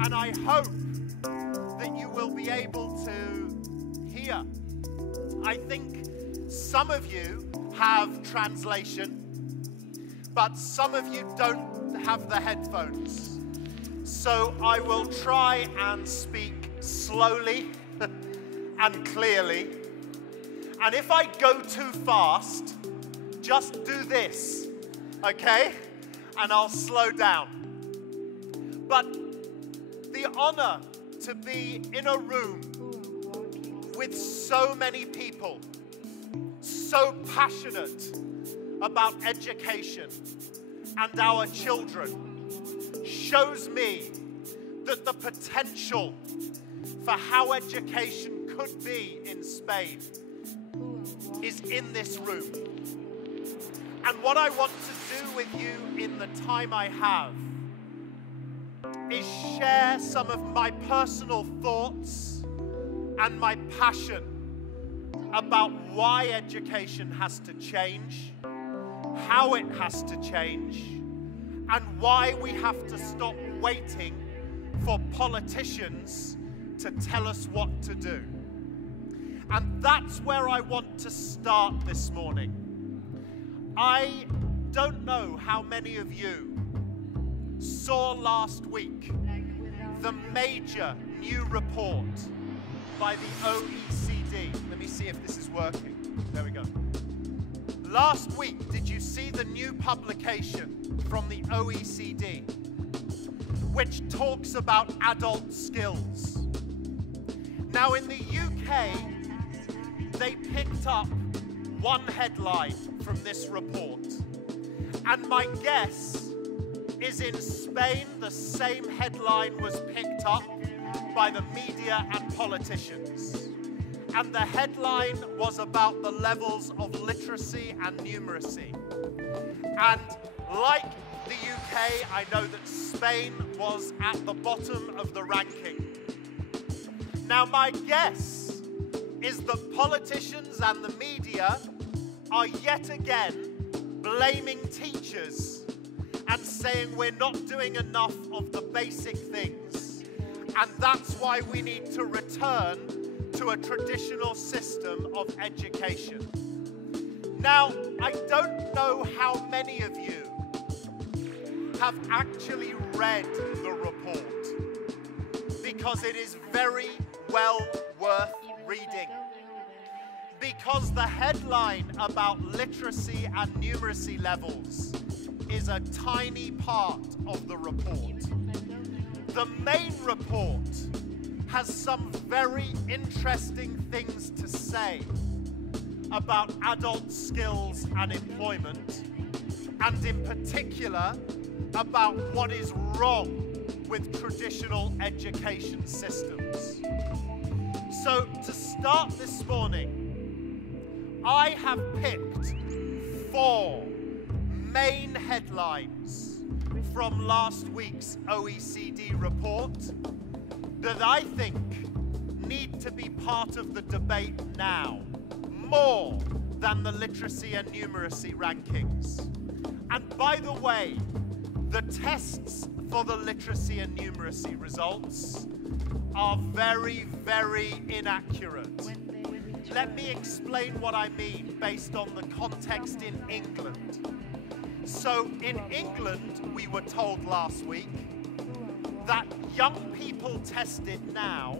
And I hope that you will be able to hear. I think some of you have translation, but some of you don't have the headphones. So I will try and speak slowly and clearly. And if I go too fast, just do this, okay? And I'll slow down. But the honor to be in a room with so many people, so passionate about education and our children, shows me that the potential for how education could be in Spain is in this room. And what I want to do with you in the time I have is share some of my personal thoughts and my passion about why education has to change, how it has to change, and why we have to stop waiting for politicians to tell us what to do. And that's where I want to start this morning. I don't know how many of you saw last week the major new report by the OECD. Let me see if this is working. There we go. Last week, did you see the new publication from the OECD, which talks about adult skills? Now, in the UK, they picked up one headline from this report. And my guess is in Spain, the same headline was picked up by the media and politicians. And the headline was about the levels of literacy and numeracy. And like the UK, I know that Spain was at the bottom of the ranking. Now, my guess is that politicians and the media are yet again blaming teachers and saying we're not doing enough of the basic things. And that's why we need to return to a traditional system of education. Now, I don't know how many of you have actually read the report, because it is very well worth reading. Because the headline about literacy and numeracy levels is a tiny part of the report. The main report has some very interesting things to say about adult skills and employment, and in particular about what is wrong with traditional education systems. So to start this morning, I have picked 4 main headlines from last week's OECD report that I think need to be part of the debate now, more than the literacy and numeracy rankings. And by the way, the tests for the literacy and numeracy results are very, very inaccurate. Let me explain what I mean based on the context in England. So in England, we were told last week that young people tested now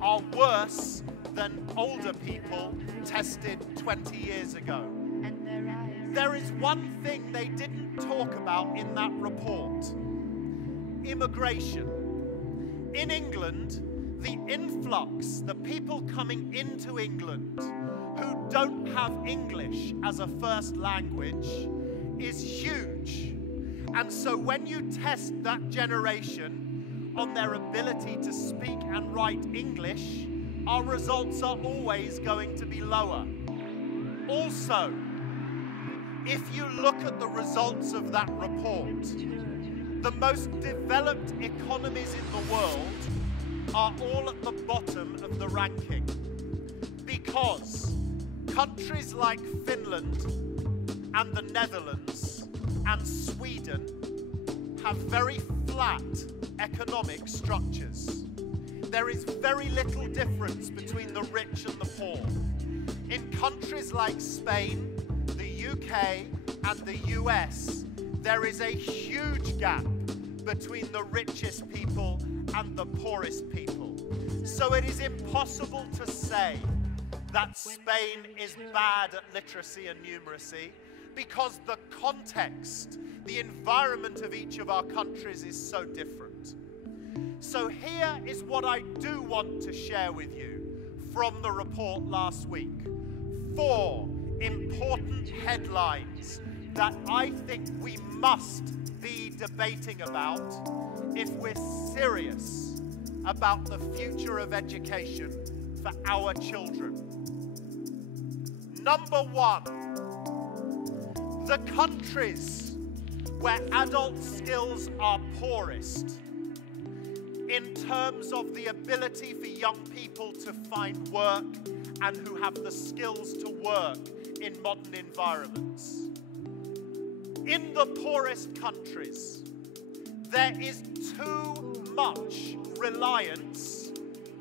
are worse than older people tested 20 years ago. There is one thing they didn't talk about in that report: immigration. In England, the influx, the people coming into England who don't have English as a first language, is huge. And so when you test that generation on their ability to speak and write English, our results are always going to be lower. Also, if you look at the results of that report, the most developed economies in the world are all at the bottom of the ranking, because countries like Finland and the Netherlands and Sweden have very flat economic structures. There is very little difference between the rich and the poor. In countries like Spain, the UK, and the US, there is a huge gap between the richest people and the poorest people. So it is impossible to say that Spain is bad at literacy and numeracy, because the context, the environment of each of our countries is so different. So here is what I do want to share with you from the report last week. 4 important headlines that I think we must be debating about if we're serious about the future of education for our children. Number 1, the countries where adult skills are poorest in terms of the ability for young people to find work and who have the skills to work in modern environments. In the poorest countries, there is too much reliance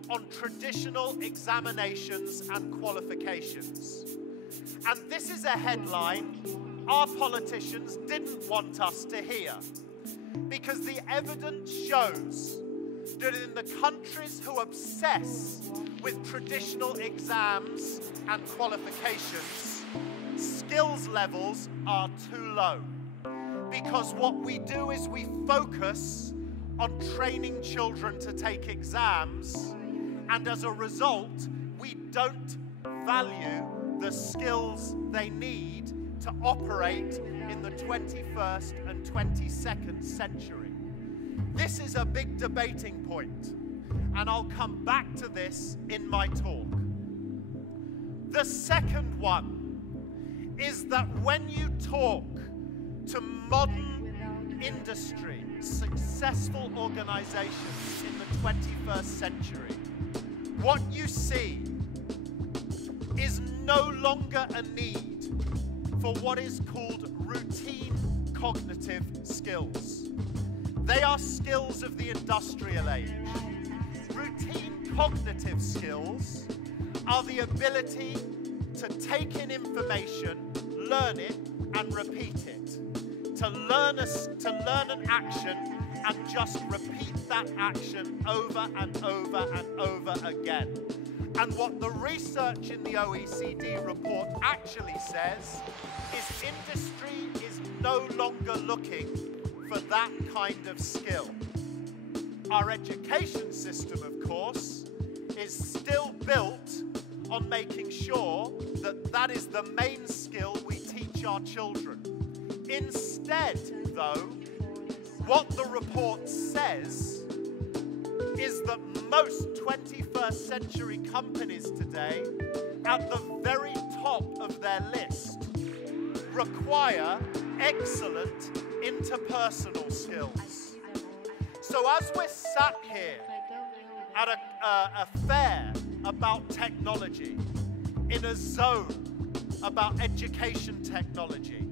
on traditional examinations and qualifications. And this is a headline our politicians didn't want us to hear, because the evidence shows that in the countries who obsess with traditional exams and qualifications, skills levels are too low. Because what we do is we focus on training children to take exams, and as a result, we don't value the skills they need to operate in the 21st and 22nd century. This is a big debating point, and I'll come back to this in my talk. The second one is that when you talk to modern industry, successful organizations in the 21st century, what you see is no longer a need for what is called routine cognitive skills. They are skills of the industrial age. Routine cognitive skills are the ability to take in information, learn it, and repeat it. To learn an action and just repeat that action over and over and over again. And what the research in the OECD report actually says is industry is no longer looking for that kind of skill. Our education system, of course, is still built on making sure that that is the main skill we teach our children. Instead, though, what the report says is that most 21st century companies today, at the very top of their list, require excellent interpersonal skills. So as we're sat here at a fair about technology, in a zone about education technology,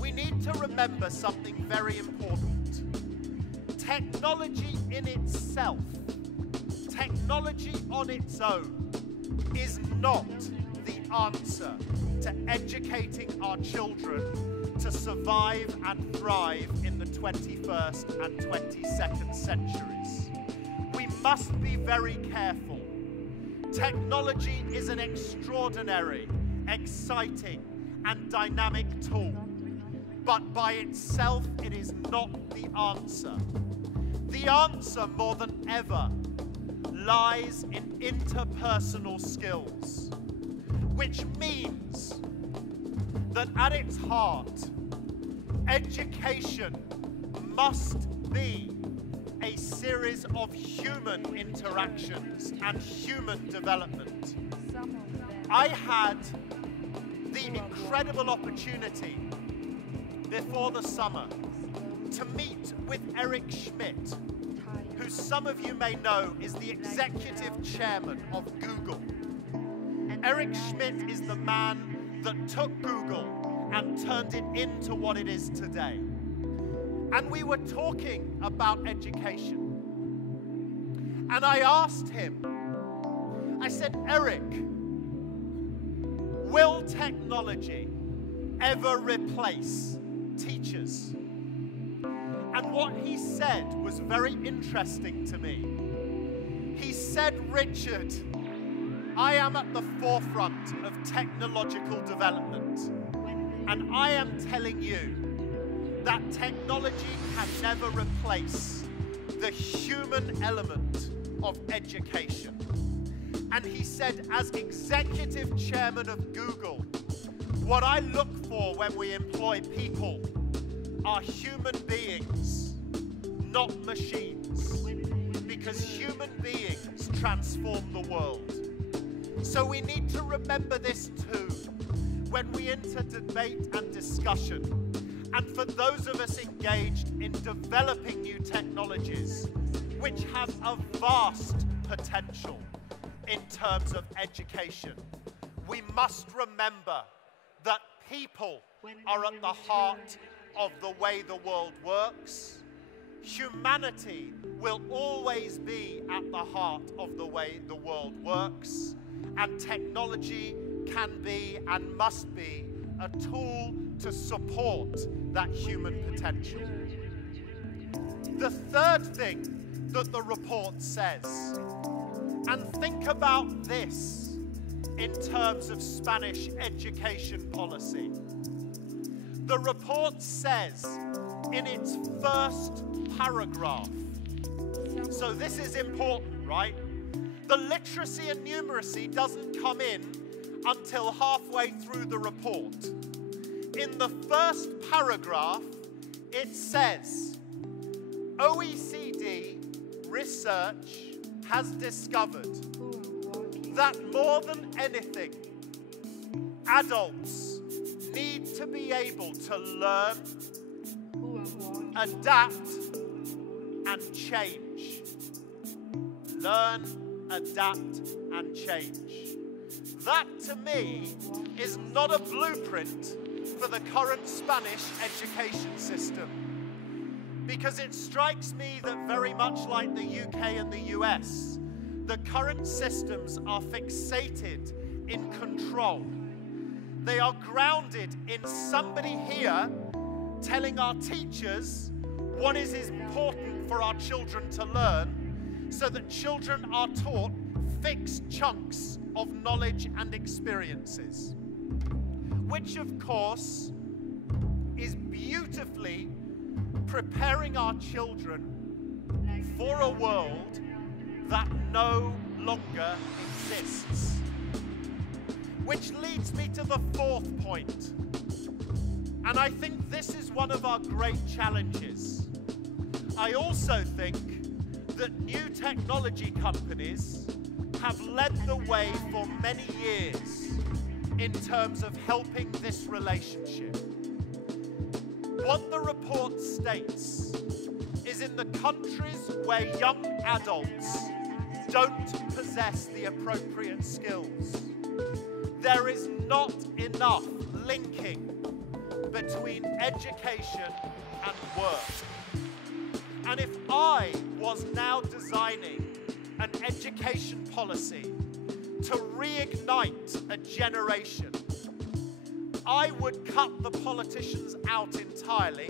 we need to remember something very important. Technology in itself, technology on its own, is not the answer to educating our children to survive and thrive in the 21st and 22nd centuries. We must be very careful. Technology is an extraordinary, exciting, and dynamic tool, but by itself it is not the answer. The answer, more than ever, lies in interpersonal skills, which means that at its heart, education must be a series of human interactions and human development. I had the incredible opportunity before the summer to meet with Eric Schmidt, who some of you may know is the executive chairman of Google. Eric Schmidt is the man that took Google and turned it into what it is today. And we were talking about education. And I asked him, I said, Eric, will technology ever replace teachers? And what he said was very interesting to me. He said, Richard, I am at the forefront of technological development, and I am telling you that technology can never replace the human element of education. And he said, as executive chairman of Google, what I look for when we employ people are human beings, not machines, because human beings transform the world. So we need to remember this too when we enter debate and discussion. And for those of us engaged in developing new technologies, which have a vast potential in terms of education, we must remember that people are at the heart of the way the world works. Humanity will always be at the heart of the way the world works, and technology can be and must be a tool to support that human potential. The third thing that the report says, and think about this in terms of Spanish education policy. The report says in its first paragraph, so this is important, right? The literacy and numeracy doesn't come in until halfway through the report. In the first paragraph, it says, OECD research has discovered that more than anything, adults need to be able to learn, adapt, and change. Learn, adapt, and change. That, to me, is not a blueprint for the current Spanish education system, because it strikes me that very much like the UK and the US, the current systems are fixated in control. They are grounded in somebody here telling our teachers what is important for our children to learn, so that children are taught fixed chunks of knowledge and experiences, which of course is beautifully preparing our children for a world that no longer exists. Which leads me to the fourth point. And I think this is one of our great challenges. I also think that new technology companies have led the way for many years in terms of helping this relationship. What the report states is, in the countries where young adults don't possess the appropriate skills, there is not enough linking between education and work. And if I was now designing an education policy to reignite a generation, I would cut the politicians out entirely.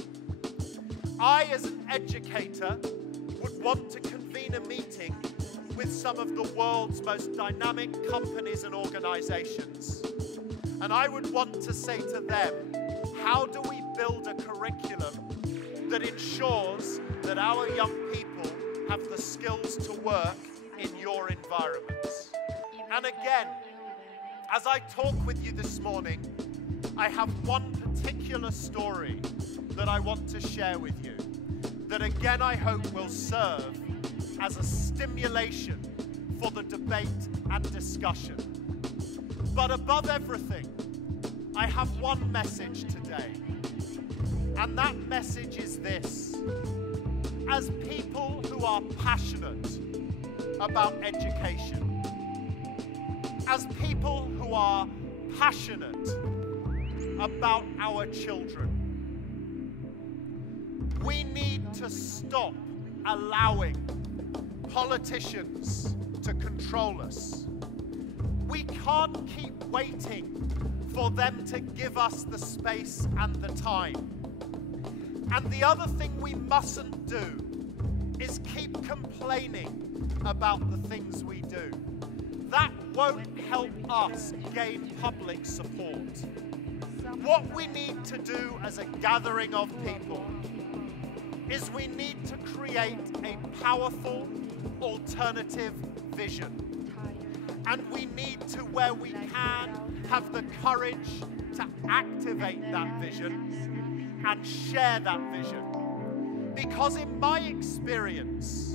I, as an educator, would want to convene a meeting with some of the world's most dynamic companies and organizations. And I would want to say to them, how do we build a curriculum that ensures that our young people have the skills to work in your environments? And again, as I talk with you this morning, I have one particular story that I want to share with you, that again I hope will serve as a stimulation for the debate and discussion. But above everything, I have one message today, and that message is this. As people who are passionate about education, as people who are passionate about our children, We need to stop allowing politicians to control us. We can't keep waiting for them to give us the space and the time. And the other thing we mustn't do is keep complaining about the things we do. That won't help us gain public support. What we need to do as a gathering of people is we need to create a powerful alternative vision. And we need to, where we can, have the courage to activate that vision and share that vision. Because in my experience,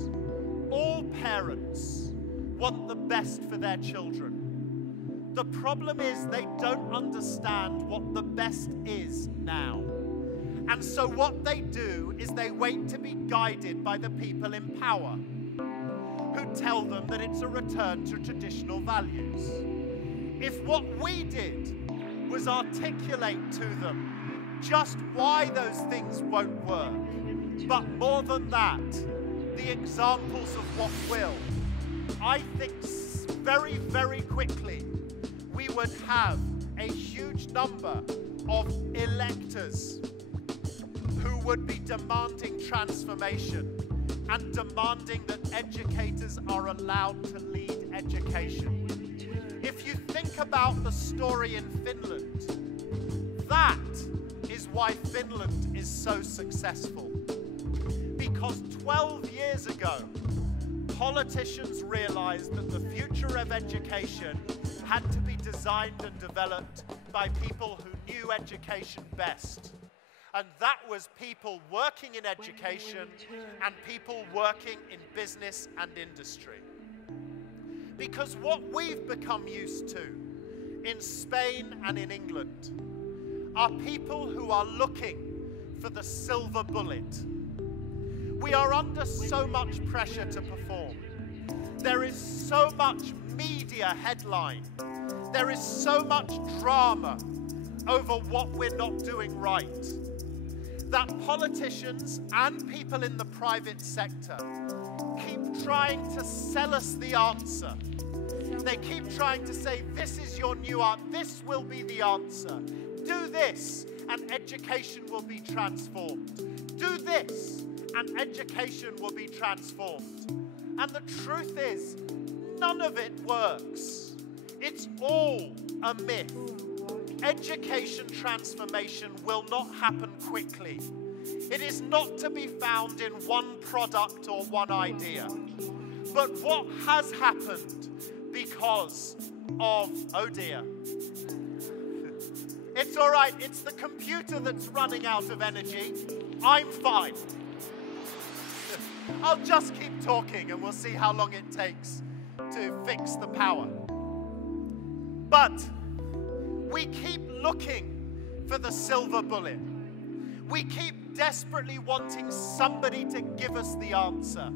all parents want the best for their children. The problem is they don't understand what the best is now. And so what they do is they wait to be guided by the people in power who tell them that it's a return to traditional values. If what we did was articulate to them just why those things won't work, but more than that, the examples of what will, I think very, very quickly we would have a huge number of electors who would be demanding transformation and demanding that educators are allowed to lead education. If you think about the story in Finland, that is why Finland is so successful. Because 12 years ago, politicians realized that the future of education had to be designed and developed by people who knew education best. And that was people working in education and people working in business and industry. Because what we've become used to in Spain and in England are people who are looking for the silver bullet. We are under so much pressure to perform. There is so much media headline. There is so much drama over what we're not doing right, that politicians and people in the private sector keep trying to sell us the answer. They keep trying to say, this is your new answer, this will be the answer. Do this and education will be transformed. Do this and education will be transformed. And the truth is, none of it works. It's all a myth. Education transformation will not happen quickly. It is not to be found in one product or one idea. But what has happened because of, oh dear. It's all right, it's the computer that's running out of energy. I'm fine. I'll just keep talking and we'll see how long it takes to fix the power. But we keep looking for the silver bullet. We keep desperately wanting somebody to give us the answer.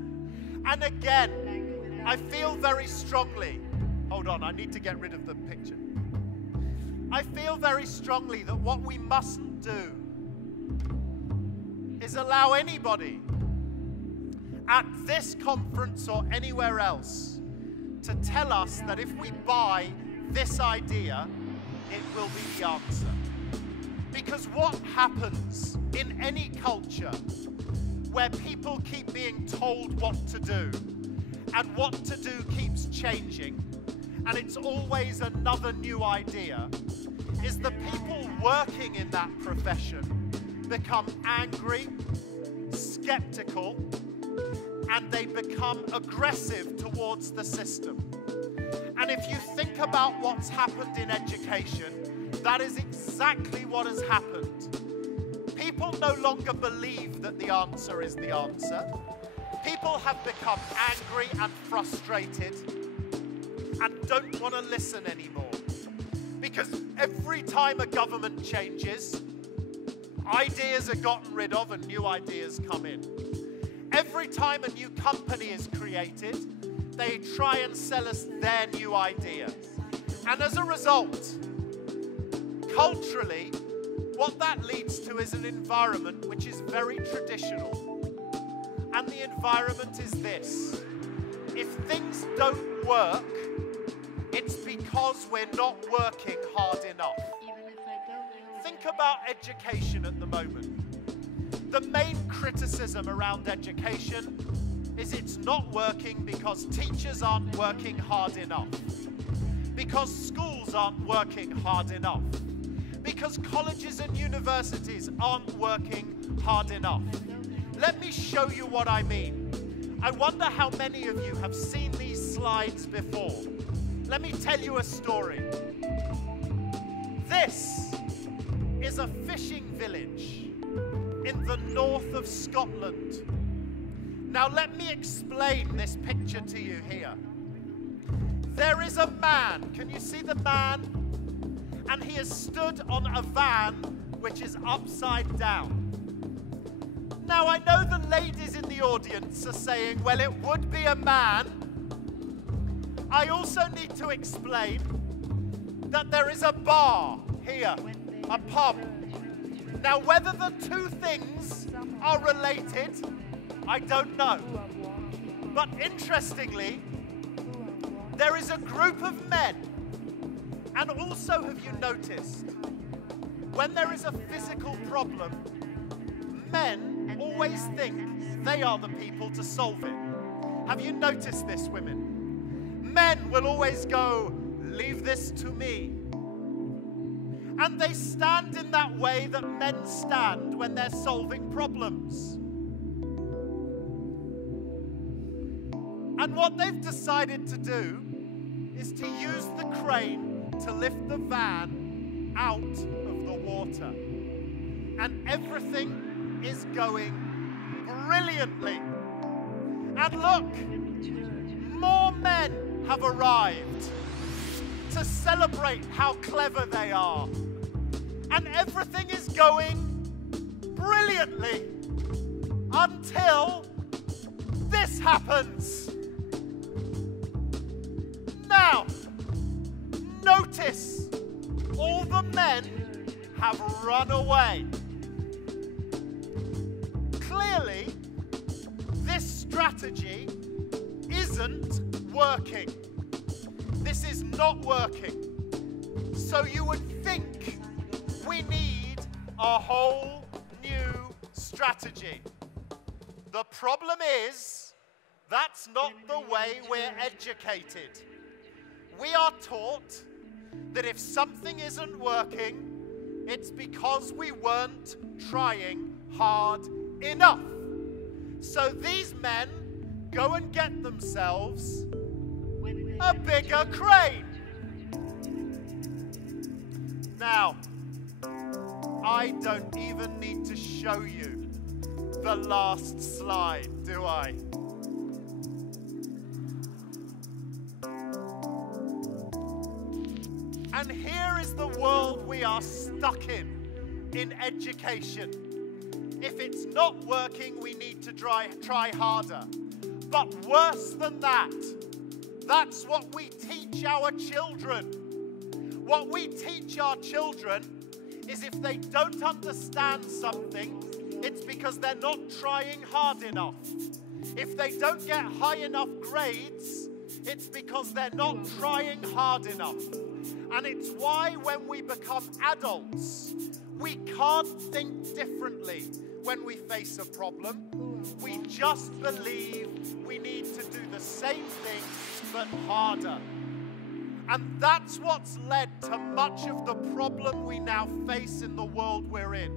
And again, I feel very strongly, hold on, I need to get rid of the picture. I feel very strongly that what we mustn't do is allow anybody at this conference or anywhere else to tell us that if we buy this idea, it will be the answer. Because what happens in any culture where people keep being told what to do, and what to do keeps changing, and it's always another new idea, is the people working in that profession become angry, skeptical, and they become aggressive towards the system. And if you think about what's happened in education, that is exactly what has happened. People no longer believe that the answer is the answer. People have become angry and frustrated and don't want to listen anymore. Because every time a government changes, ideas are gotten rid of and new ideas come in. Every time a new company is created, they try and sell us their new idea. And as a result, culturally, what that leads to is an environment which is very traditional. And the environment is this: if things don't work, it's because we're not working hard enough. Think about education at the moment. The main criticism around education is it's not working because teachers aren't working hard enough, because schools aren't working hard enough, because colleges and universities aren't working hard enough. Let me show you what I mean. I wonder how many of you have seen these slides before. Let me tell you a story. This is a fishing village in the north of Scotland. Now let me explain this picture to you here. There is a man, can you see the man? And he has stood on a van which is upside down. Now I know the ladies in the audience are saying, well, it would be a man. I also need to explain that there is a bar here, a pub. Now whether the two things are related, I don't know. But interestingly, there is a group of men. And also, have you noticed, when there is a physical problem, men always think they are the people to solve it. Have you noticed this, women? Men will always go, leave this to me. And they stand in that way that men stand when they're solving problems. And what they've decided to do is to use the crane to lift the van out of the water. And everything is going brilliantly. And look, more men have arrived to celebrate how clever they are. And everything is going brilliantly until this happens. Now, notice all the men have run away. Clearly, this strategy isn't working. This is not working. So you would think we need a whole new strategy. The problem is, that's not the way we're educated. We are taught that if something isn't working, it's because we weren't trying hard enough. So these men go and get themselves a bigger crane. Now, I don't even need to show you the last slide, do I? And here is the world we are stuck in education. If it's not working, we need to try harder. But worse than that, that's what we teach our children. What we teach our children is if they don't understand something, it's because they're not trying hard enough. If they don't get high enough grades, it's because they're not trying hard enough. And it's why when we become adults, we can't think differently when we face a problem. We just believe we need to do the same thing, but harder. And that's what's led to much of the problem we now face in the world we're in.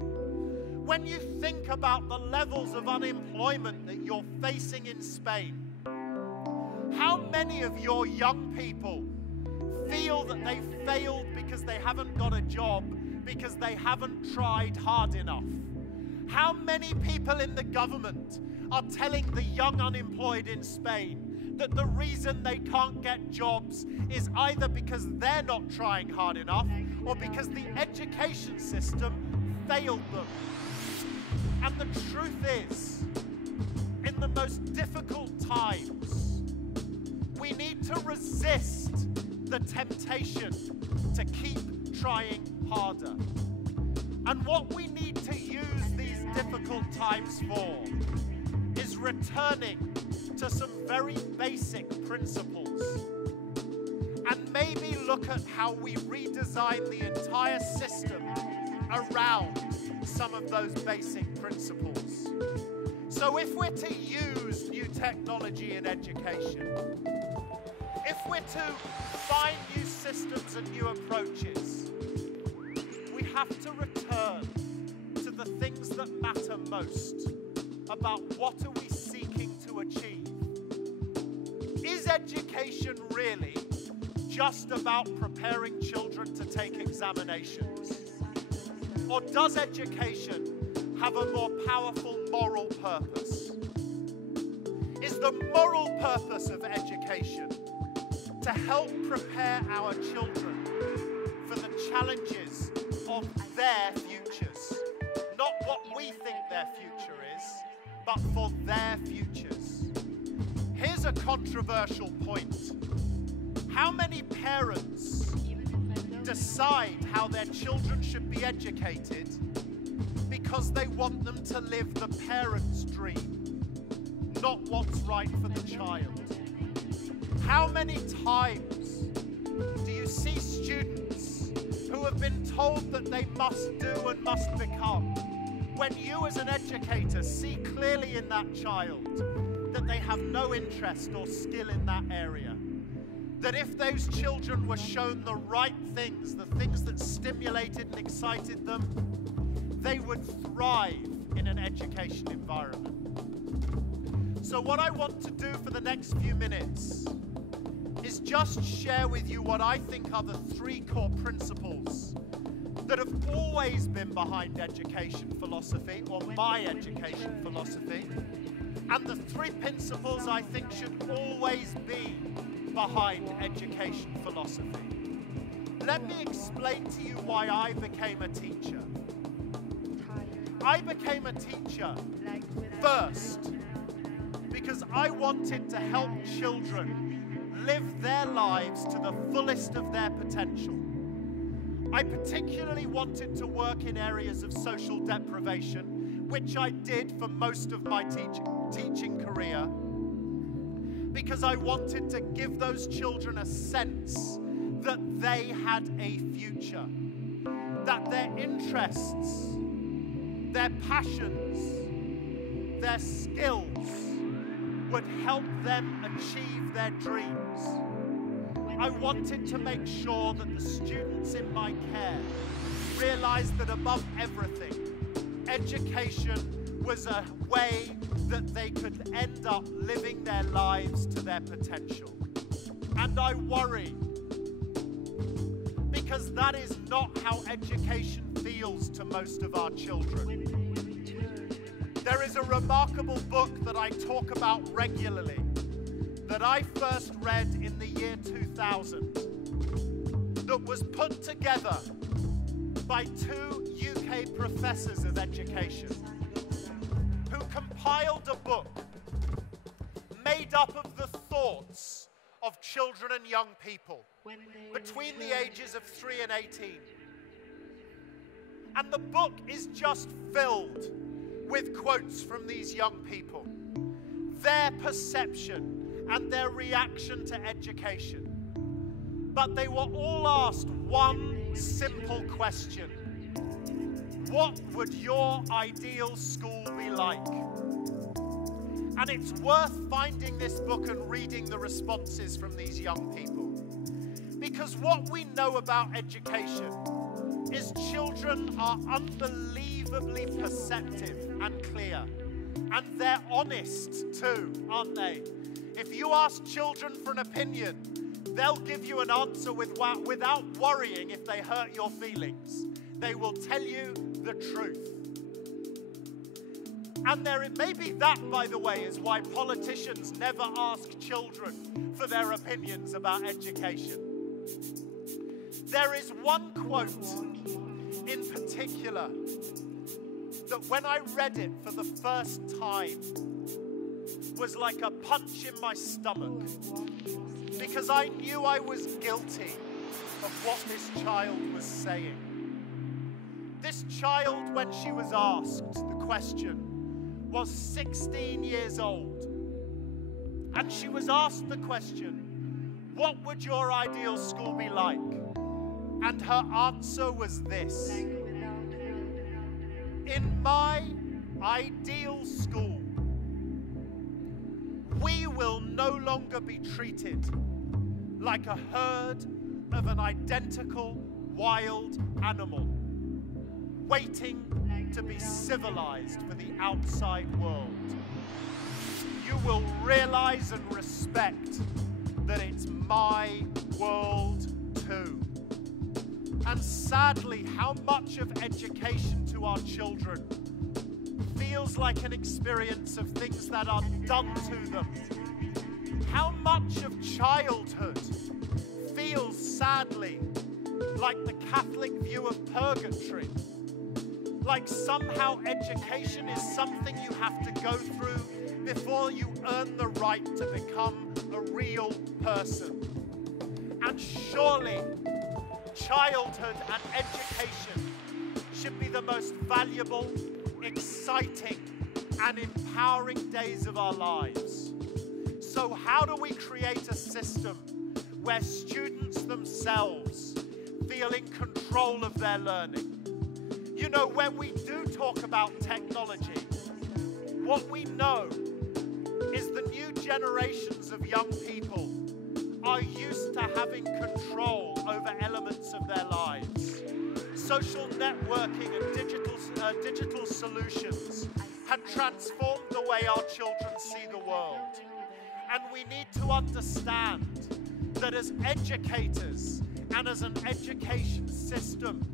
When you think about the levels of unemployment that you're facing in Spain, how many of your young people feel that they failed because they haven't got a job, because they haven't tried hard enough? How many people in the government are telling the young unemployed in Spain that the reason they can't get jobs is either because they're not trying hard enough or because the education system failed them? And the truth is, in the most difficult times, we need to resist the temptation to keep trying harder. And what we need to use these difficult times for is returning to some very basic principles. And maybe look at how we redesign the entire system around some of those basic principles. So if we're to use new technology in education, if we're to find new systems and new approaches, we have to return to the things that matter most about what are we seeking to achieve. Is education really just about preparing children to take examinations? Or does education have a more powerful moral purpose? Is the moral purpose of education to help prepare our children for the challenges of their futures? Not what we think their future is, but for their futures. Here's a controversial point. How many parents decide how their children should be educated because they want them to live the parent's dream, not what's right for the child? How many times do you see students who have been told that they must do and must become, when you as an educator see clearly in that child that they have no interest or skill in that area? That if those children were shown the right things, the things that stimulated and excited them, they would thrive in an education environment. So what I want to do for the next few minutes is just share with you what I think are the three core principles that have always been behind education philosophy, or my education philosophy, and the three principles I think should always be behind education philosophy. Let me explain to you why I became a teacher. I became a teacher first because I wanted to help children live their lives to the fullest of their potential. I particularly wanted to work in areas of social deprivation, which I did for most of my teaching career, because I wanted to give those children a sense that they had a future, that their interests, their passions, their skills would help them achieve their dreams. I wanted to make sure that the students in my care realized that above everything, education was a way that they could end up living their lives to their potential. And I worry, because that is not how education feels to most of our children. There is a remarkable book that I talk about regularly that I first read in the year 2000 that was put together by two UK professors of education who compiled a book made up of the thoughts of children and young people between the ages of 3 and 18. And the book is just filled with quotes from these young people, their perception and their reaction to education. But they were all asked one simple question: what would your ideal school be like? And it's worth finding this book and reading the responses from these young people. Because what we know about education is children are unbelievably perceptive and clear. And they're honest too, aren't they? If you ask children for an opinion, they'll give you an answer without worrying if they hurt your feelings. They will tell you the truth. And maybe that, by the way, is why politicians never ask children for their opinions about education. There is one quote in particular that when I read it for the first time was like a punch in my stomach, because I knew I was guilty of what this child was saying. This child, when she was asked the question, was 16 years old. And she was asked the question, what would your ideal school be like? And her answer was this: in my ideal school, we will no longer be treated like a herd of an identical wild animal, waiting to be civilized for the outside world. You will realize and respect that it's my world too. And sadly, how much of education to our children feels like an experience of things that are done to them. How much of childhood feels sadly like the Catholic view of purgatory, like somehow education is something you have to go through before you earn the right to become a real person. And surely childhood and education should be the most valuable, exciting, and empowering days of our lives. So how do we create a system where students themselves feel in control of their learning? You know, when we do talk about technology, what we know is the new generations of young people are used to having control over elements of their lives. Social networking and digital solutions have transformed the way our children see the world. And we need to understand that as educators and as an education system,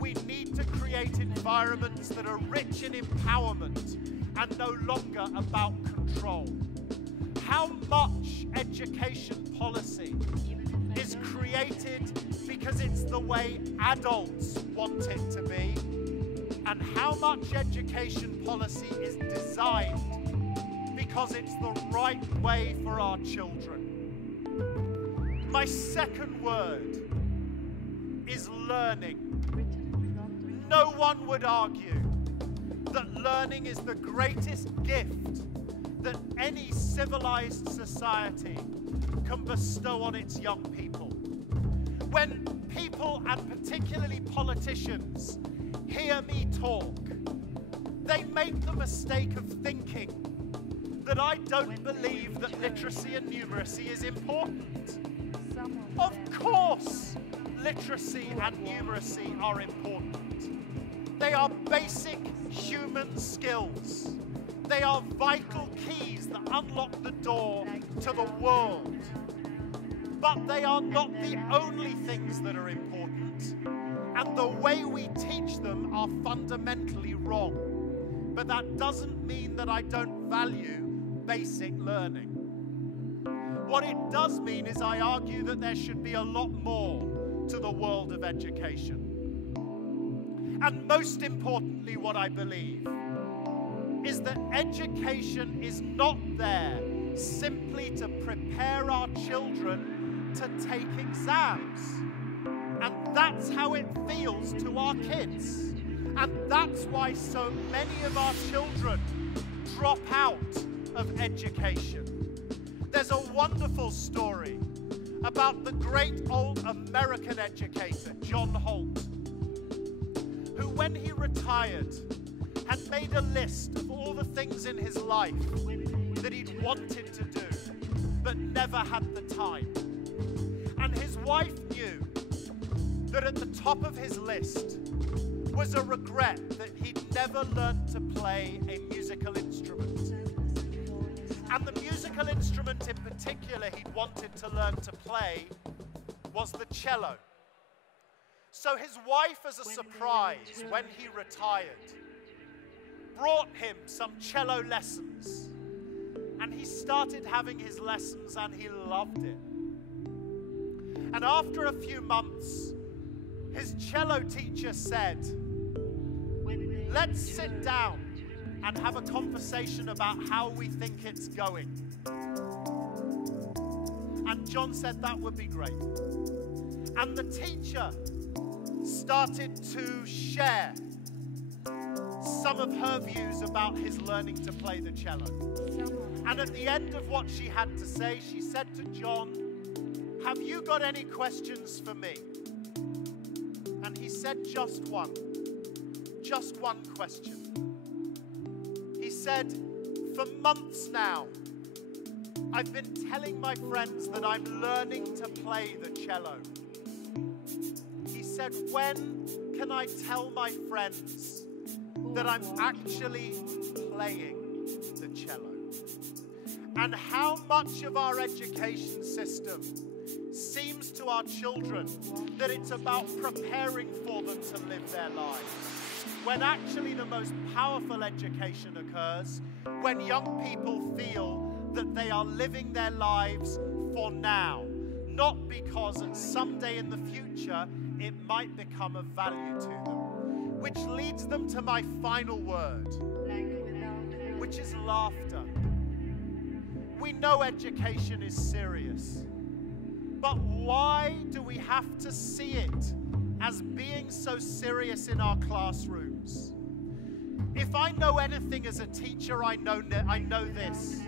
we need to create environments that are rich in empowerment and no longer about control. How much education policy is created because it's the way adults want it to be, and how much education policy is designed because it's the right way for our children. My second word is learning. No one would argue that learning is the greatest gift that any civilized society can bestow on its young people. When people, and particularly politicians, hear me talk, they make the mistake of thinking that I don't believe that literacy and numeracy is important. Of course, literacy and numeracy are important. They are basic human skills. They are vital keys that unlock the door to the world. But they are not the only things that are important. And the way we teach them are fundamentally wrong. But that doesn't mean that I don't value basic learning. What it does mean is I argue that there should be a lot more to the world of education. And most importantly, what I believe is that education is not there simply to prepare our children to take exams. And that's how it feels to our kids. And that's why so many of our children drop out of education. There's a wonderful story about the great old American educator, John Holt, who when he retired had made a list of all the things in his life that he'd wanted to do, but never had the time. And his wife knew that at the top of his list was a regret that he'd never learned to play a musical instrument. And the musical instrument in particular he'd wanted to learn to play was the cello. So his wife, as a surprise, when he retired, brought him some cello lessons. And he started having his lessons and he loved it. And after a few months, his cello teacher said, "Let's sit down and have a conversation about how we think it's going." And John said that would be great. And the teacher started to share some of her views about his learning to play the cello. And at the end of what she had to say, she said to John, "Have you got any questions for me?" And he said just one question. He said, "For months now, I've been telling my friends that I'm learning to play the cello." He said, "When can I tell my friends that I'm actually playing the cello?" And how much of our education system seems to our children that it's about preparing for them to live their lives, when actually the most powerful education occurs when young people feel that they are living their lives for now, not because at some day in the future it might become of value to them. Which leads them to my final word, which is laughter. We know education is serious, but why do we have to see it as being so serious in our classrooms? If I know anything as a teacher, I know this.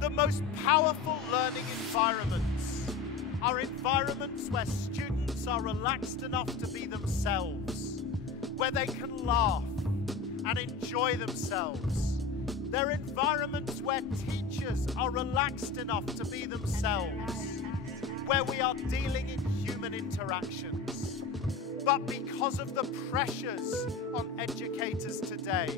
The most powerful learning environments are environments where students are relaxed enough to be themselves, where they can laugh and enjoy themselves. They're environments where teachers are relaxed enough to be themselves, where we are dealing in human interactions. But because of the pressures on educators today,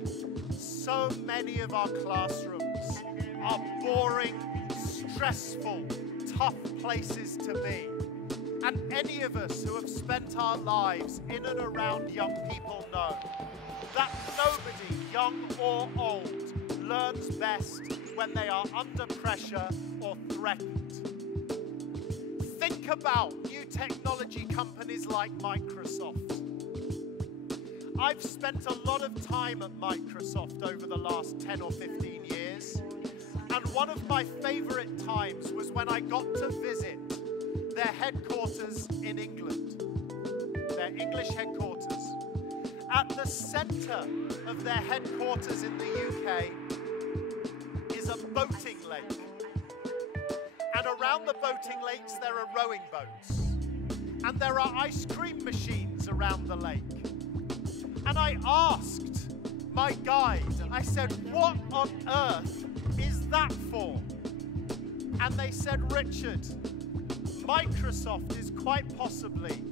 so many of our classrooms are boring, stressful, tough places to be. And any of us who have spent our lives in and around young people know that nobody, young or old, learns best when they are under pressure or threatened. Think about new technology companies like Microsoft. I've spent a lot of time at Microsoft over the last 10 or 15 years, and one of my favorite times was when I got to visit their headquarters in England, their English headquarters. At the center of their headquarters in the UK is a boating lake. And around the boating lakes, there are rowing boats. And there are ice cream machines around the lake. And I asked my guide, I said, "What on earth is that for?" And they said, "Richard, Microsoft is quite possibly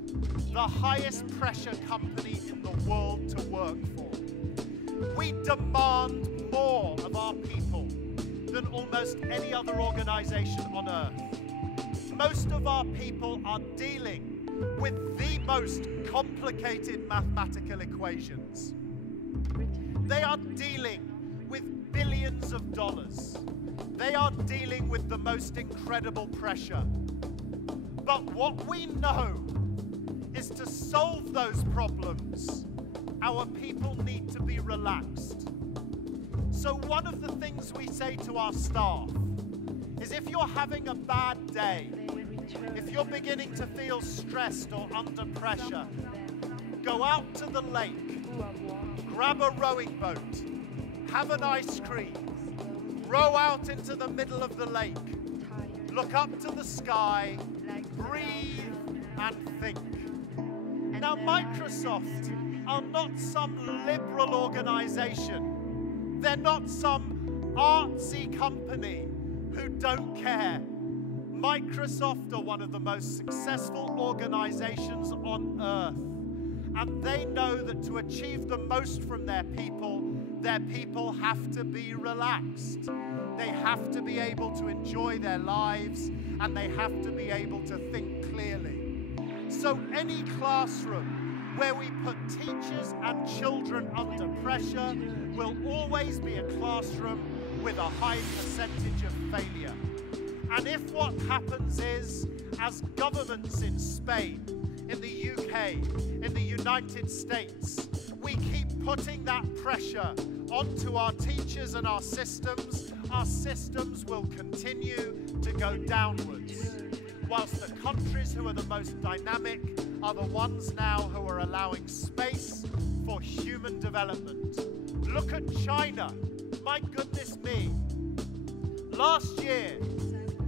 the highest pressure company in the world to work for. We demand more of our people than almost any other organization on earth. Most of our people are dealing with the most complicated mathematical equations. They are dealing with billions of dollars. They are dealing with the most incredible pressure. But what we know is to solve those problems, our people need to be relaxed. So one of the things we say to our staff is if you're having a bad day, if you're beginning to feel stressed or under pressure, go out to the lake, grab a rowing boat, have an ice cream, row out into the middle of the lake, look up to the sky, breathe and think." Now, Microsoft are not some liberal organization. They're not some artsy company who don't care. Microsoft are one of the most successful organizations on earth. And they know that to achieve the most from their people have to be relaxed. They have to be able to enjoy their lives, and they have to be able to think clearly. So any classroom where we put teachers and children under pressure will always be a classroom with a high percentage of failure. And if what happens is, as governments in Spain, in the UK, in the United States, we keep putting that pressure onto our teachers and our systems will continue to go downwards. Whilst the countries who are the most dynamic are the ones now who are allowing space for human development. Look at China. My goodness me. Last year,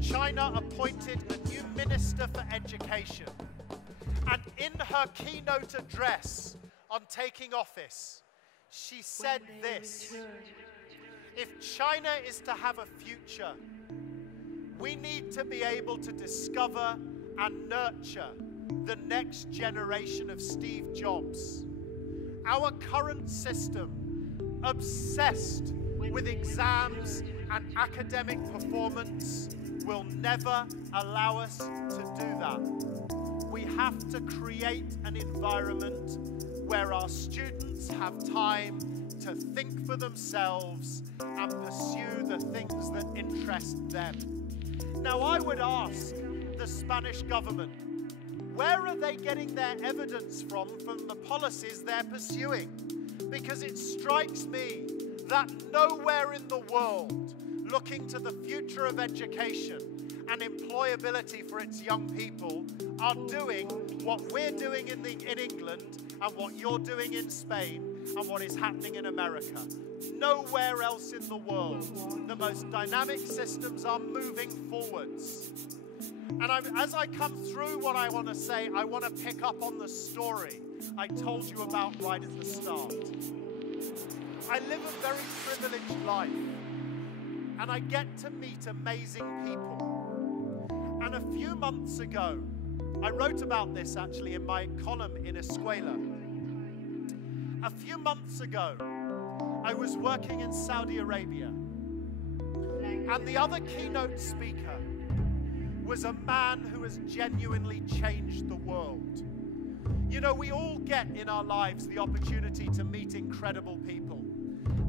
China appointed a new minister for education. And in her keynote address on taking office, she said this: if China is to have a future, we need to be able to discover and nurture the next generation of Steve Jobs. Our current system, obsessed with exams and academic performance, will never allow us to do that. We have to create an environment where our students have time to think for themselves and pursue the things that interest them. Now, I would ask the Spanish government, where are they getting their evidence from the policies they're pursuing? Because it strikes me that nowhere in the world, looking to the future of education and employability for its young people, are doing what we're doing in England and what you're doing in Spain and what is happening in America. Nowhere else in the world, the most dynamic systems are moving forwards. And as I come through what I want to say, I want to pick up on the story I told you about right at the start. I live a very privileged life, and I get to meet amazing people. And a few months ago, I wrote about this actually in my column in Escuela. A few months ago, I was working in Saudi Arabia, and the other keynote speaker was a man who has genuinely changed the world. You know, we all get in our lives the opportunity to meet incredible people,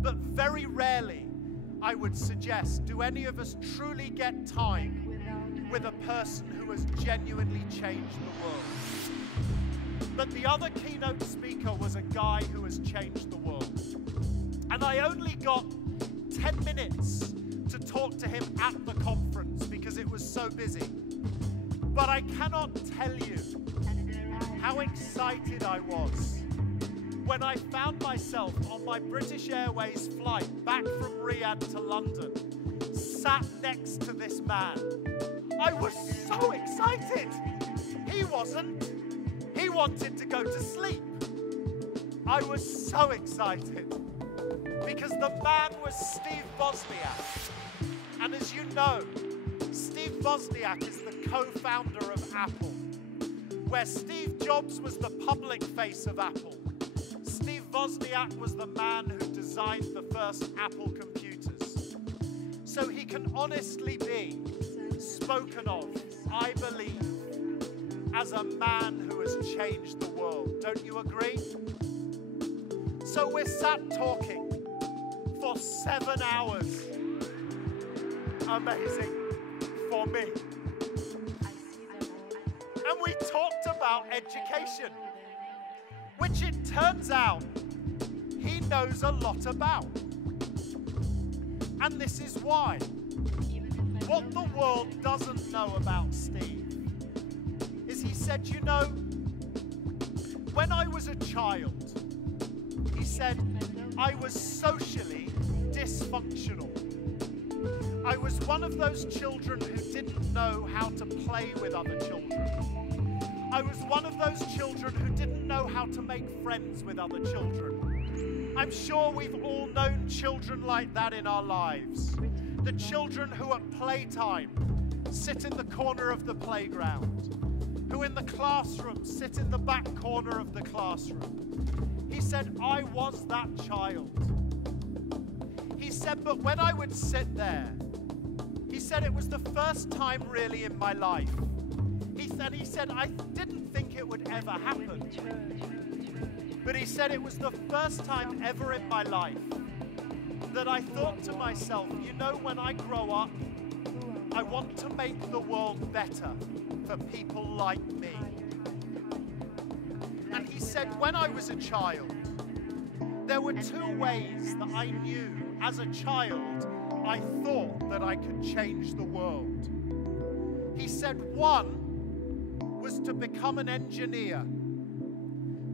but very rarely, I would suggest, do any of us truly get time with a person who has genuinely changed the world. But the other keynote speaker was a guy who has changed the world. And I only got 10 minutes to talk to him at the conference because it was so busy. But I cannot tell you how excited I was when I found myself on my British Airways flight back from Riyadh to London, sat next to this man. I was so excited. He wasn't. He wanted to go to sleep. I was so excited because the man was Steve Wozniak. And as you know, Steve Wozniak is the co-founder of Apple. Where Steve Jobs was the public face of Apple, Steve Wozniak was the man who designed the first Apple computers. So he can honestly be spoken of, I believe, as a man who has changed the world. Don't you agree? So we're sat talking for 7 hours. Amazing for me. And we talked about education, which it turns out he knows a lot about. And this is why. What the world doesn't know about Steve is he said, you know, when I was a child, he said, I was socially dysfunctional. I was one of those children who didn't know how to play with other children. I was one of those children who didn't know how to make friends with other children. I'm sure we've all known children like that in our lives. The children who at playtime sit in the corner of the playground, who in the classroom sit in the back corner of the classroom. He said, I was that child. He said, but when I would sit there, he said it was the first time really in my life. He said, I didn't think it would ever happen. But he said it was the first time ever in my life that I thought to myself, you know, when I grow up, I want to make the world better for people like me. And he said, when I was a child, there were two ways that I knew as a child I thought that I could change the world. He said one was to become an engineer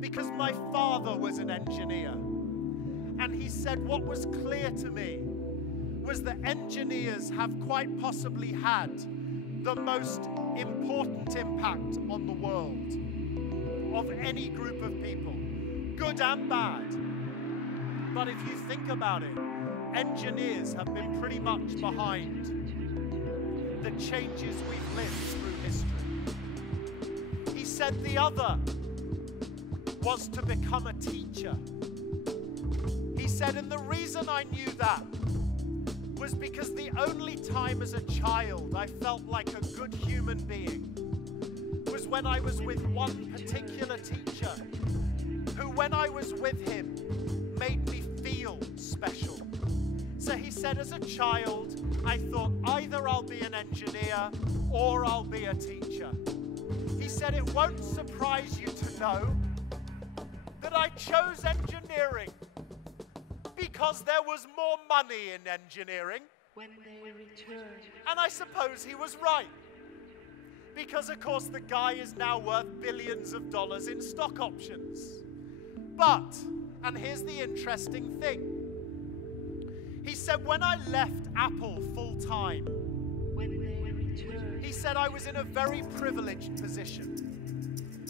because my father was an engineer. And he said what was clear to me was that engineers have quite possibly had the most important impact on the world of any group of people, good and bad. But if you think about it, engineers have been pretty much behind the changes we've lived through history. He said the other was to become a teacher. He said, and the reason I knew that was because the only time as a child I felt like a good human being was when I was with one particular teacher who, when I was with him, made me feel special. So he said, as a child, I thought either I'll be an engineer or I'll be a teacher. He said, it won't surprise you to know that I chose engineering because there was more money in engineering. When they return. And I suppose he was right. Because, of course, the guy is now worth billions of dollars in stock options. But, and here's the interesting thing, he said, when I left Apple full-time, he said I was in a very privileged position.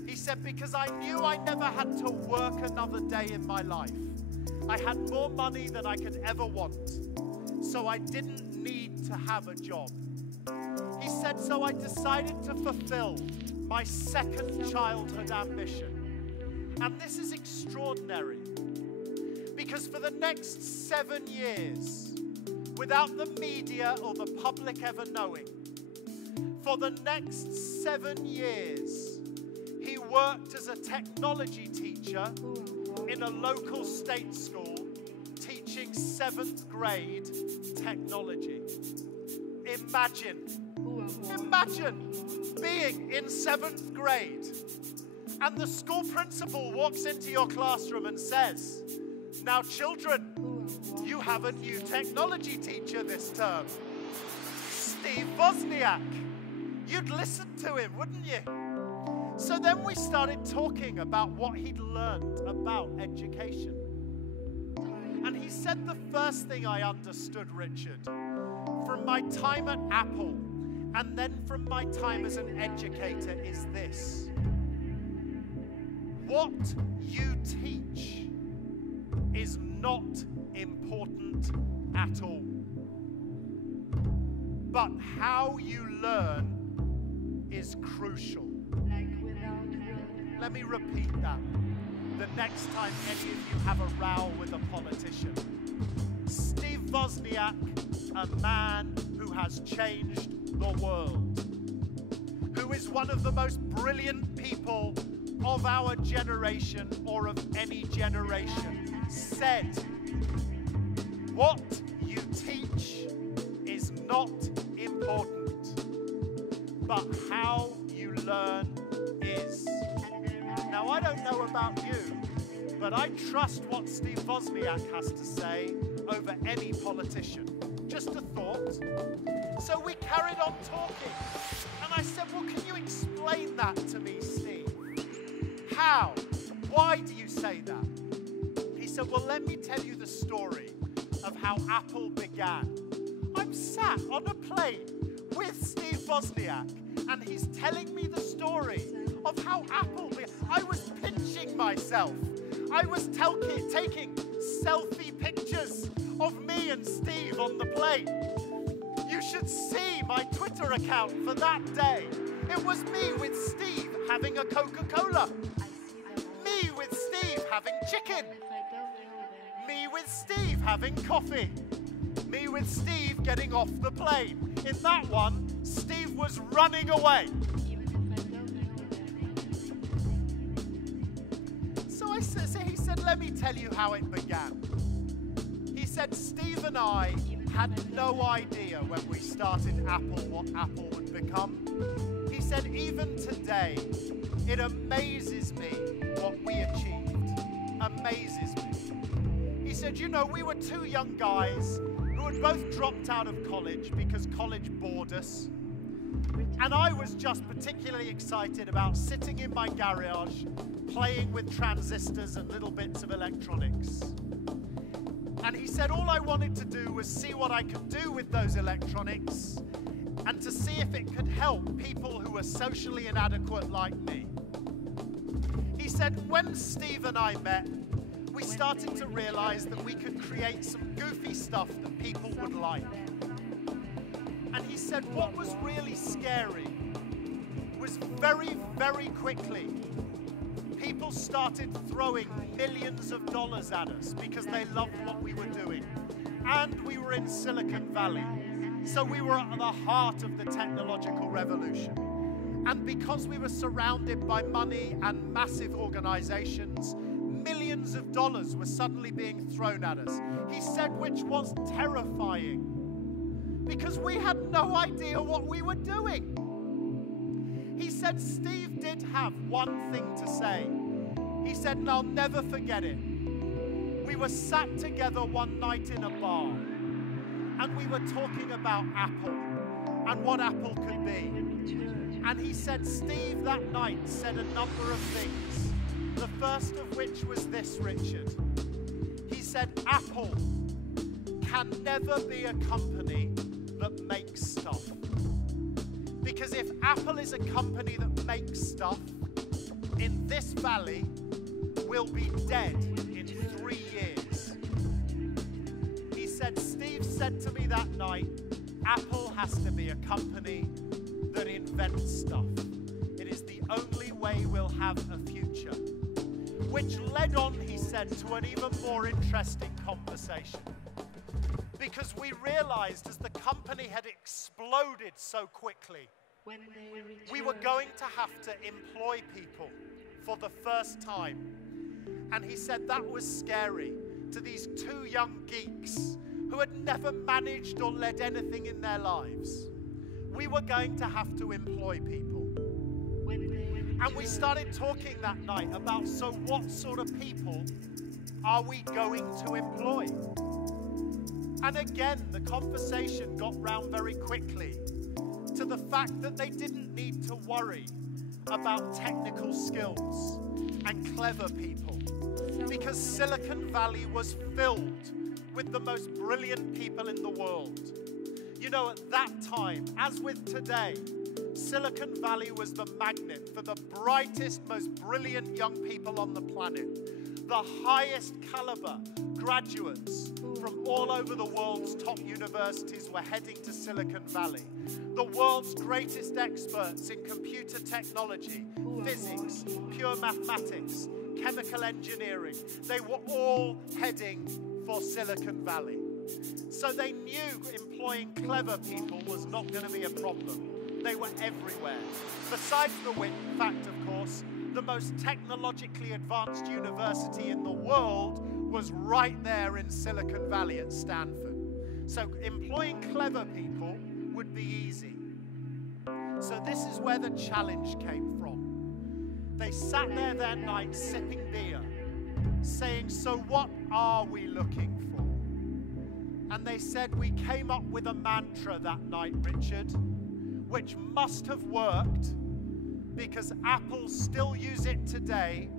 He said, because I knew I never had to work another day in my life. I had more money than I could ever want, so I didn't need to have a job. He said, so I decided to fulfill my second childhood ambition. And this is extraordinary, because for the next 7 years, without the media or the public ever knowing, for the next 7 years, he worked as a technology teacher in a local state school, teaching 7th grade technology. Imagine being in 7th grade and the school principal walks into your classroom and says, now children, you have a new technology teacher this term, Steve Wozniak. You'd listen to him, wouldn't you? So then we started talking about what he'd learned about education. And he said the first thing I understood, Richard, from my time at Apple and then from my time as an educator is this. What you teach is not important at all. But how you learn is crucial. Let me repeat that the next time any of you have a row with a politician. Steve Wozniak, a man who has changed the world, who is one of the most brilliant people of our generation or of any generation, said, what you teach is not important, but how you learn is. Now, I don't know about you, but I trust what Steve Wozniak has to say over any politician. Just a thought. So we carried on talking, and I said, well, can you explain that to me, Steve? How? Why do you say that? He said, well, let me tell you the story of how Apple began. I'm sat on a plane with Steve Wozniak, and he's telling me the story of how Apple began. I was pinching myself. I was taking selfie pictures of me and Steve on the plane. You should see my Twitter account for that day. It was me with Steve having a Coca-Cola. Me with Steve having chicken. Me with Steve having coffee. Me with Steve getting off the plane. In that one, Steve was running away. So he said, let me tell you how it began. He said, Steve and I had no idea when we started Apple what Apple would become. He said, even today, it amazes me what we achieved. Amazes me. He said, you know, we were two young guys who had both dropped out of college because college bored us. And I was just particularly excited about sitting in my garage, playing with transistors and little bits of electronics. And he said all I wanted to do was see what I could do with those electronics and to see if it could help people who were socially inadequate like me. He said when Steve and I met, we started to realize that we could create some goofy stuff that people would like. And he said what was really scary was very, very quickly, people started throwing millions of dollars at us because they loved what we were doing. And we were in Silicon Valley. So we were at the heart of the technological revolution. And because we were surrounded by money and massive organizations, millions of dollars were suddenly being thrown at us. He said, which was terrifying, because we had no idea what we were doing. He said Steve did have one thing to say. He said, and I'll never forget it. We were sat together one night in a bar, and we were talking about Apple and what Apple could be. And he said, Steve that night said a number of things. The first of which was this, Richard. He said, Apple can never be a company that makes stuff. Because if Apple is a company that makes stuff, in this valley, we'll be dead in 3 years. He said, Steve said to me that night, Apple has to be a company that invents stuff. It is the only way we'll have a future. Which led on, he said, to an even more interesting conversation. Because we realized as the company had exploded so quickly, we were going to have to employ people for the first time. And he said that was scary to these two young geeks who had never managed or led anything in their lives. We were going to have to employ people. And we started talking that night about, so what sort of people are we going to employ? And again, the conversation got round very quickly to the fact that they didn't need to worry about technical skills and clever people, because Silicon Valley was filled with the most brilliant people in the world. You know, at that time, as with today, Silicon Valley was the magnet for the brightest, most brilliant young people on the planet. The highest caliber graduates from all over the world's top universities were heading to Silicon Valley. The world's greatest experts in computer technology, physics, pure mathematics, chemical engineering, they were all heading for Silicon Valley. So they knew employing clever people was not going to be a problem. They were everywhere. Besides the fact, of course, the most technologically advanced university in the world was right there in Silicon Valley at Stanford. So employing clever people would be easy. So this is where the challenge came from. They sat there that night sipping beer, saying, so what are we looking for? And they said, we came up with a mantra that night, Richard, which must have worked because Apple still use it today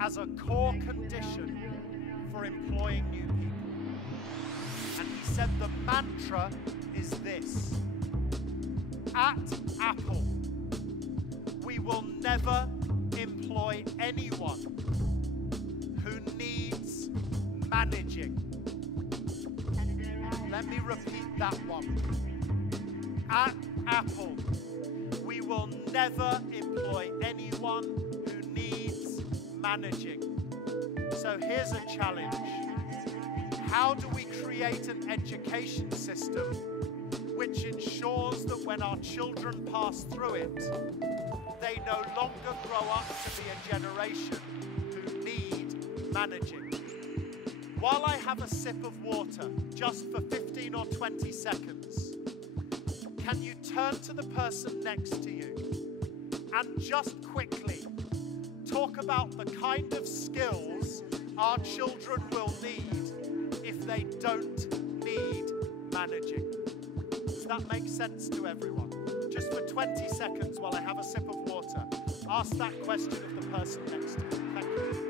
as a core condition for employing new people. And he said the mantra is this: at Apple, we will never employ anyone who needs managing. Let me repeat that one. At Apple, we will never employ anyone who needs managing. So here's a challenge. How do we create an education system which ensures that when our children pass through it, they no longer grow up to be a generation who need managing? While I have a sip of water, just for 15 or 20 seconds, can you turn to the person next to you and just quickly talk about the kind of skills our children will need if they don't need managing? Does that make sense to everyone? Just for 20 seconds while I have a sip of water. Ask that question of the person next to you. Thank you.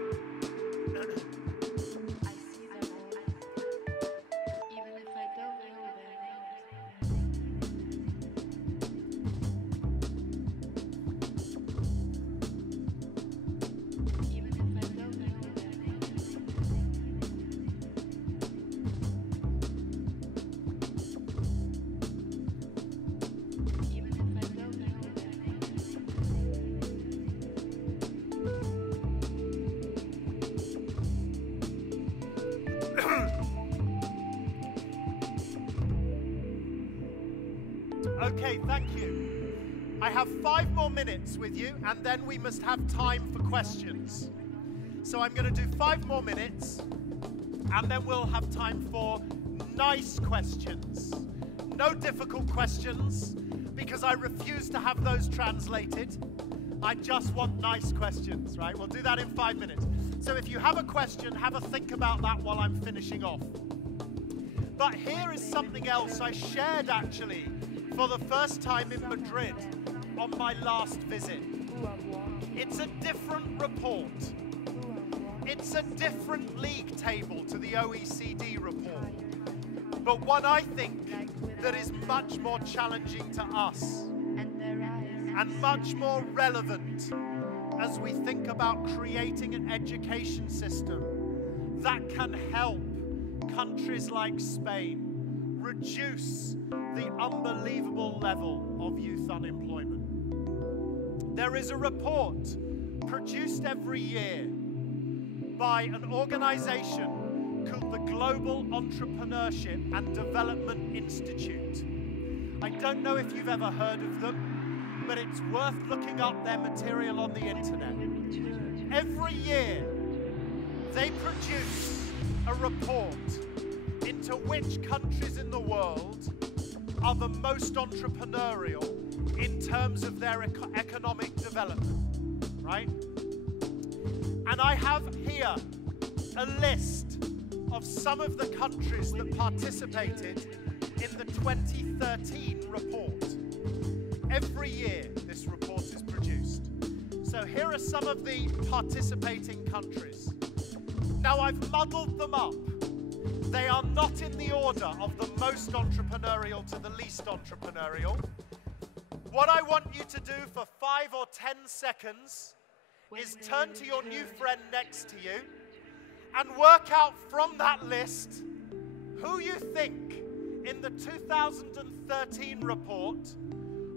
I see them all, even if I don't know their names. Even if I don't know their names. Even if I don't know their names. Okay, thank you. I have 5 more minutes with you, and then we must have time for questions. So I'm going to do 5 more minutes, and then we'll have time for nice questions. No difficult questions, because I refuse to have those translated. I just want nice questions, right? We'll do that in 5 minutes. So if you have a question, have a think about that while I'm finishing off. But here is something else I shared, actually, for the first time in Madrid on my last visit. It's a different report. It's a different league table to the OECD report, but one I think that is much more challenging to us and much more relevant as we think about creating an education system that can help countries like Spain reduce the unbelievable level of youth unemployment. There is a report produced every year by an organization called the Global Entrepreneurship and Development Institute. I don't know if you've ever heard of them, but it's worth looking up their material on the internet. Every year, they produce a report into which countries in the world are the most entrepreneurial in terms of their economic development, right? And I have here a list of some of the countries that participated in the 2013 report. Every year this report is produced. So here are some of the participating countries. Now I've muddled them up. They are not in the order of the most entrepreneurial to the least entrepreneurial. What I want you to do for 5 or 10 seconds is turn to your new friend next to you and work out from that list who you think in the 2013 report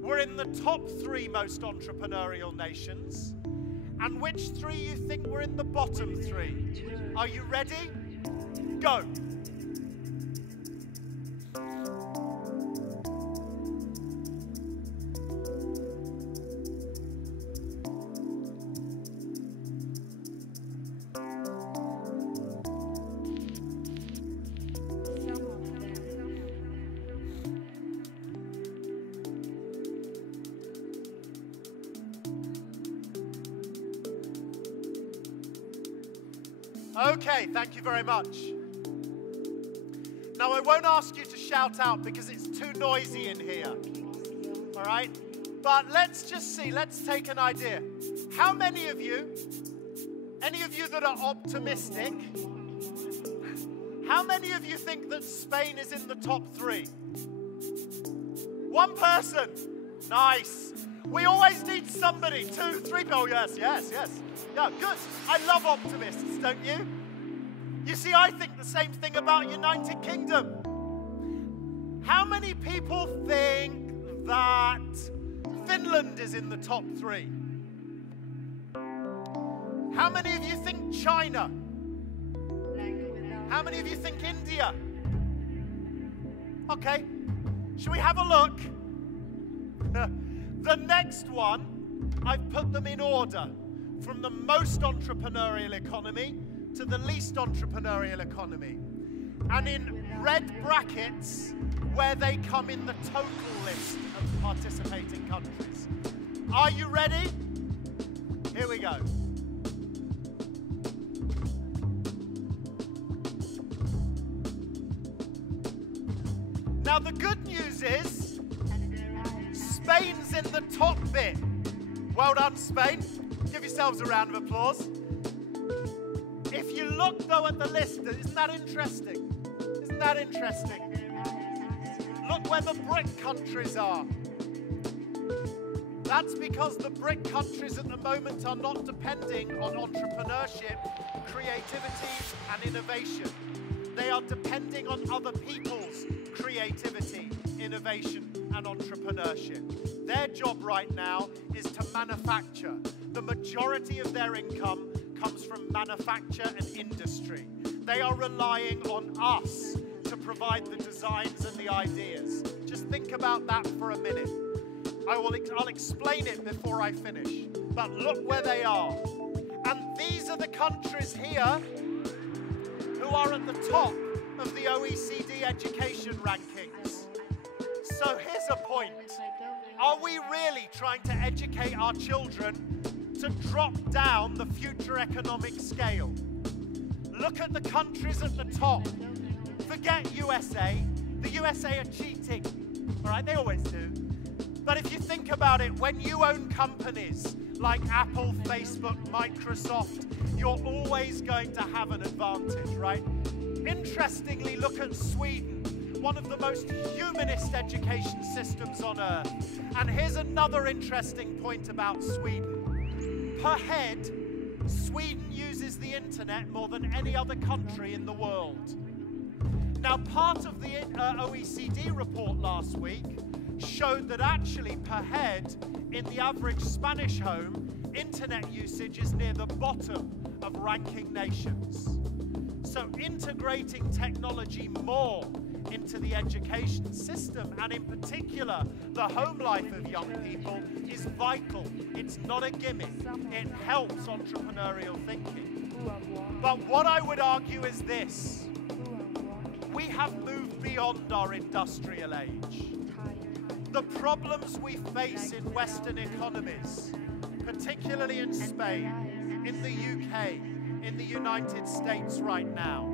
were in the top 3 most entrepreneurial nations and which 3 you think were in the bottom 3. Are you ready? Go. Okay, thank you very much. Now, I won't ask you to shout out because it's too noisy in here, all right? But let's just see, let's take an idea. How many of you, any of you that are optimistic, how many of you think that Spain is in the top 3? One person. Nice. We always need somebody. 2, 3. Oh, yes, yes, yes. Yeah, good. I love optimists, don't you? You see, I think the same thing about United Kingdom. How many people think that Finland is in the top 3? How many of you think China? How many of you think India? Okay, should we have a look? The next one, I've put them in order from the most entrepreneurial economy to the least entrepreneurial economy. And in red brackets, where they come in the total list of participating countries. Are you ready? Here we go. Now the good news is, Spain's in the top bit. Well done, Spain. Give yourselves a round of applause. If you look, though, at the list, isn't that interesting? Isn't that interesting? Look where the BRIC countries are. That's because the BRIC countries at the moment are not depending on entrepreneurship, creativity, and innovation. They are depending on other people's creativity, innovation, and entrepreneurship. Their job right now is to manufacture. The majority of their income comes from manufacture and industry. They are relying on us to provide the designs and the ideas. Just think about that for a minute. I'll explain it before I finish. But look where they are. And these are the countries here who are at the top of the OECD education rankings. So here's a point. Are we really trying to educate our children to drop down the future economic scale? Look at the countries at the top. Forget USA. The USA are cheating. All right, they always do. But if you think about it, when you own companies like Apple, Facebook, Microsoft, you're always going to have an advantage, right? Interestingly, look at Sweden, one of the most humanist education systems on earth. And here's another interesting point about Sweden. Per head, Sweden uses the internet more than any other country in the world. Now, part of the OECD report last week showed that actually per head, in the average Spanish home, internet usage is near the bottom of ranking nations. So integrating technology more into the education system, and in particular the home life of young people, is vital. It's not a gimmick. It helps entrepreneurial thinking. But what I would argue is this. We have moved beyond our industrial age. The problems we face in Western economies, particularly in Spain, in the UK, in the United States right now,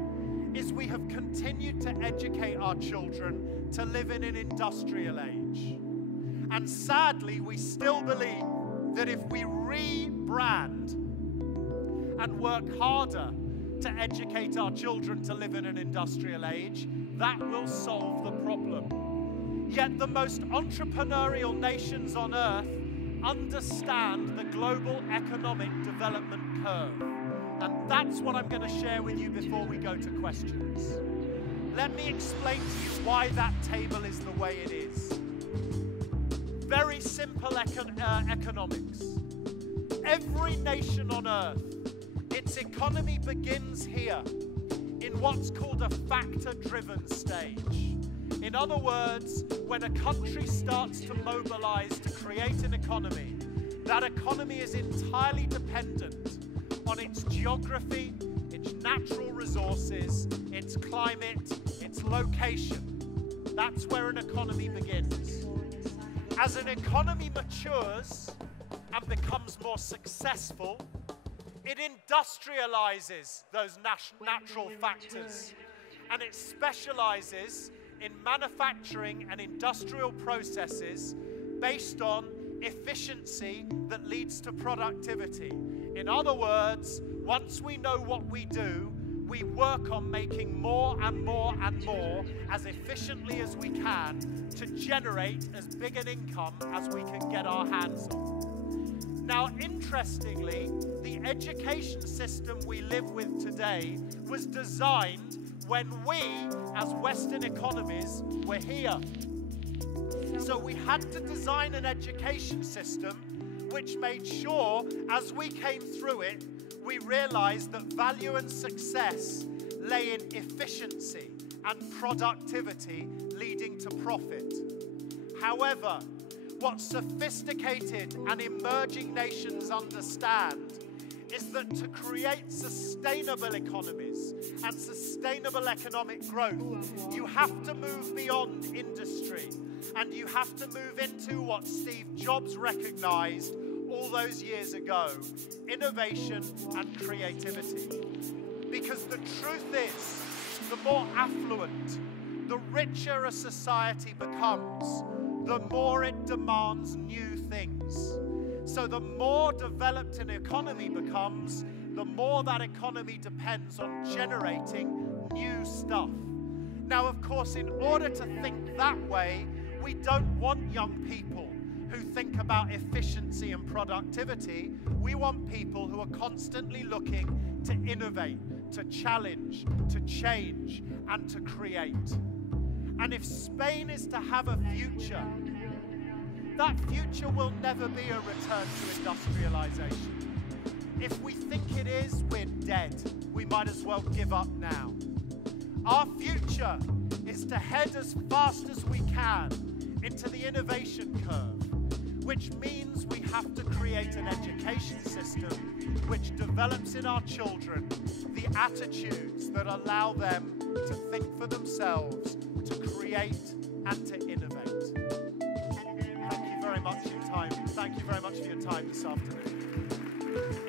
is we have continued to educate our children to live in an industrial age. And sadly, we still believe that if we rebrand and work harder to educate our children to live in an industrial age, that will solve the problem. Yet the most entrepreneurial nations on earth understand the global economic development curve. And that's what I'm going to share with you before we go to questions. Let me explain to you why that table is the way it is. Very simple economics. Every nation on earth, its economy begins here in what's called a factor-driven stage. In other words, when a country starts to mobilize to create an economy, that economy is entirely dependent on its geography, its natural resources, its climate, its location. That's where an economy begins. As an economy matures and becomes more successful, it industrializes those natural factors, and it specializes in manufacturing and industrial processes based on efficiency that leads to productivity. In other words, once we know what we do, we work on making more and more and more as efficiently as we can to generate as big an income as we can get our hands on. Now, interestingly, the education system we live with today was designed when we, as Western economies, were here. So we had to design an education system which made sure, as we came through it, we realized that value and success lay in efficiency and productivity leading to profit. However, what sophisticated and emerging nations understand is that to create sustainable economies and sustainable economic growth, you have to move beyond industry, and you have to move into what Steve Jobs recognized all those years ago: innovation and creativity. Because the truth is, the more affluent, the richer a society becomes, the more it demands new things. So the more developed an economy becomes, the more that economy depends on generating new stuff. Now, of course, in order to think that way, we don't want young people who think about efficiency and productivity. We want people who are constantly looking to innovate, to challenge, to change, and to create. And if Spain is to have a future, that future will never be a return to industrialization. If we think it is, we're dead. We might as well give up now. Our future is to head as fast as we can into the innovation curve, which means we have to create an education system which develops in our children the attitudes that allow them to think for themselves, to create and to innovate. Thank you very much for your time. Thank you very much for your time this afternoon.